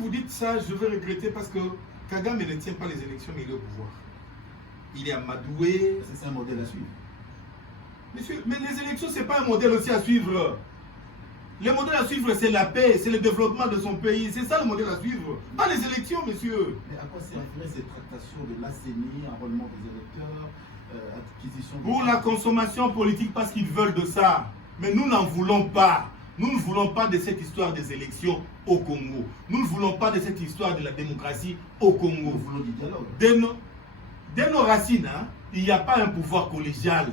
vous dites ça, je vais regretter parce que Kagame ne tient pas les élections, mais il est au pouvoir. Il est amadoué. C'est un modèle à suivre. Monsieur, mais les élections, ce n'est pas un modèle aussi à suivre. Le modèle à suivre, c'est la paix, c'est le développement de son pays. C'est ça le modèle à suivre. Pas les élections, monsieur. Mais à quoi serviraient ces tractations de la CENI, enrôlement des électeurs, acquisition... Pour la consommation politique, parce qu'ils veulent de ça. Mais nous n'en voulons pas. Nous ne voulons pas de cette histoire des élections au Congo. Nous ne voulons pas de cette histoire de la démocratie au Congo. Nous voulons du dialogue. De nos racines, hein, il n'y a pas un pouvoir collégial.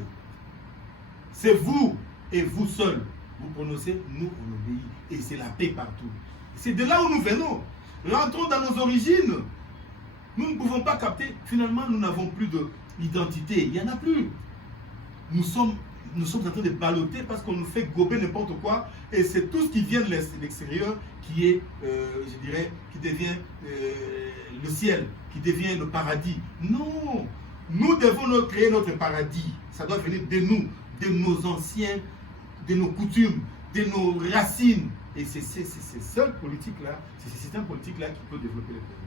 C'est vous et vous seul. Vous prononcez, nous on obéit. Et c'est la paix partout. C'est de là où nous venons. Rentrons dans nos origines. Nous ne pouvons pas capter. Finalement, nous n'avons plus d'identité. Il n'y en a plus. Nous sommes en train de balloter parce qu'on nous fait gober n'importe quoi. Et c'est tout ce qui vient de l'extérieur qui est, je dirais, qui devient le ciel, qui devient le paradis. Non. Nous devons créer notre paradis. Ça doit venir de nous, de nos anciens, de nos coutumes, de nos racines. Et c'est cette politique-là, c'est ce système politique-là qui peut développer le pays.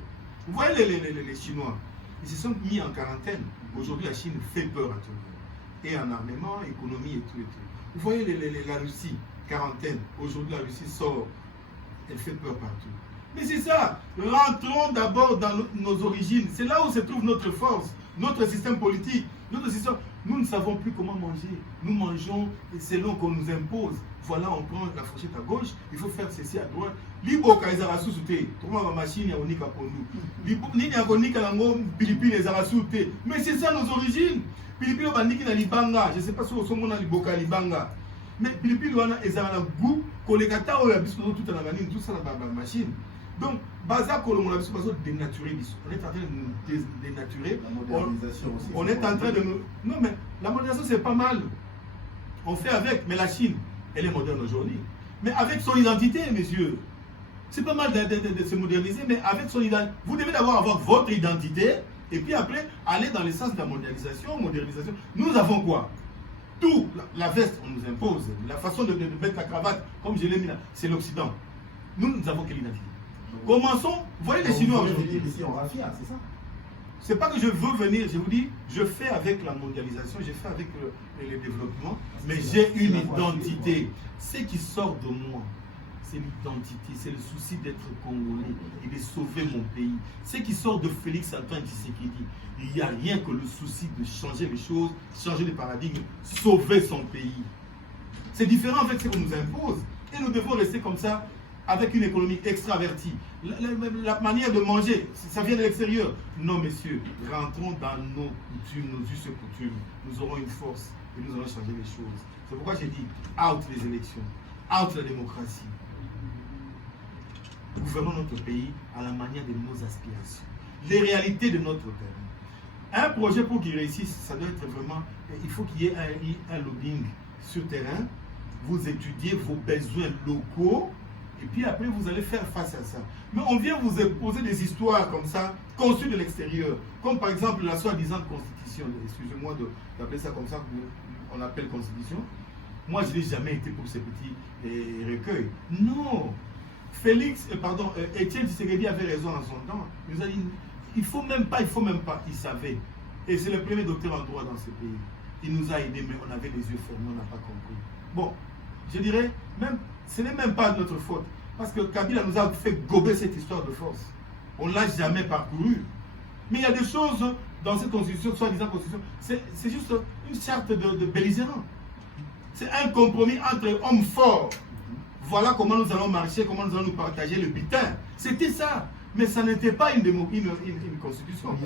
Vous voyez les Chinois, ils se sont mis en quarantaine. Aujourd'hui, la Chine fait peur à tout le monde. Et en armement, économie et tout et tout. Vous voyez la Russie, quarantaine. Aujourd'hui, la Russie sort. Elle fait peur partout. Mais c'est ça. Rentrons d'abord dans nos origines. C'est là où se trouve notre force, notre système politique, notre système. Nous ne savons plus comment manger. Nous mangeons selon qu'on nous impose. Voilà, on prend la fourchette à gauche, il faut faire ceci à droite. Libo kaizara sousouté. Comment ma machine a onika pour nous. Nini a onika lango Philippines ezara sousouté. Mais c'est ça nos origines. Philippines a bandiki na libanga. Je ne sais pas si on sommes na liboka libanga. Mais Philippines wana ezara na goût kolekata o ya biso tout na banini tout ça na machine. Donc, Baza Kolomona, on est en train de nous dénaturer. La modernisation aussi. On est en train de nous. Non, mais la modernisation, c'est pas mal. On fait avec. Mais la Chine, elle est moderne aujourd'hui. Mais avec son identité, messieurs. C'est pas mal de se moderniser, mais avec son identité. Vous devez d'abord avoir votre identité. Et puis après, aller dans le sens de la modernisation. Nous avons quoi? Tout. La veste, on nous impose. La façon de mettre la cravate, comme je l'ai mis là, c'est l'Occident. Nous n'avons que l'identité. Commençons, vous voyez les Chinois aujourd'hui. Ici on raffia, c'est ça? C'est pas que je veux venir, je vous dis, je fais avec la mondialisation, je fais avec le développement, mais j'ai une identité. Ce qui sort de moi, c'est l'identité, c'est le souci d'être congolais et de sauver mon pays. Ce qui sort de Félix Antoine Tshisekedi, il n'y a rien que le souci de changer les choses, changer les paradigmes, sauver son pays. C'est différent avec ce qu'on nous impose. Et nous devons rester comme ça, avec une économie extravertie. La manière de manger, ça vient de l'extérieur. Non, messieurs, rentrons dans nos coutumes, nos us et coutumes. Nous aurons une force et nous allons changer les choses. C'est pourquoi j'ai dit, out les élections, out la démocratie. Gouvernons notre pays à la manière de nos aspirations. Les réalités de notre terrain. Un projet pour qu'il réussisse, ça doit être vraiment, il faut qu'il y ait un lobbying sur terrain. Vous étudiez vos besoins locaux. Et puis après, vous allez faire face à ça. Mais on vient vous poser des histoires comme ça, conçues de l'extérieur. Comme par exemple la soi-disant constitution. Excusez-moi d'appeler ça comme ça, on appelle constitution. Moi, je n'ai jamais été pour ces petits recueils. Non. Étienne Tshisekedi avait raison en son temps. Il nous a dit, il faut même pas. Il savait. Et c'est le premier docteur en droit dans ce pays. Il nous a aidés, mais on avait les yeux fermés, on n'a pas compris. Bon, je dirais, même, ce n'est même pas de notre faute. Parce que Kabila nous a fait gober cette histoire de force. On ne l'a jamais parcouru. Mais il y a des choses dans cette constitution, soi-disant constitution, c'est juste une charte de belligérants. C'est un compromis entre hommes forts. Voilà comment nous allons marcher, comment nous allons nous partager le butin. C'était ça. Mais ça n'était pas une constitution.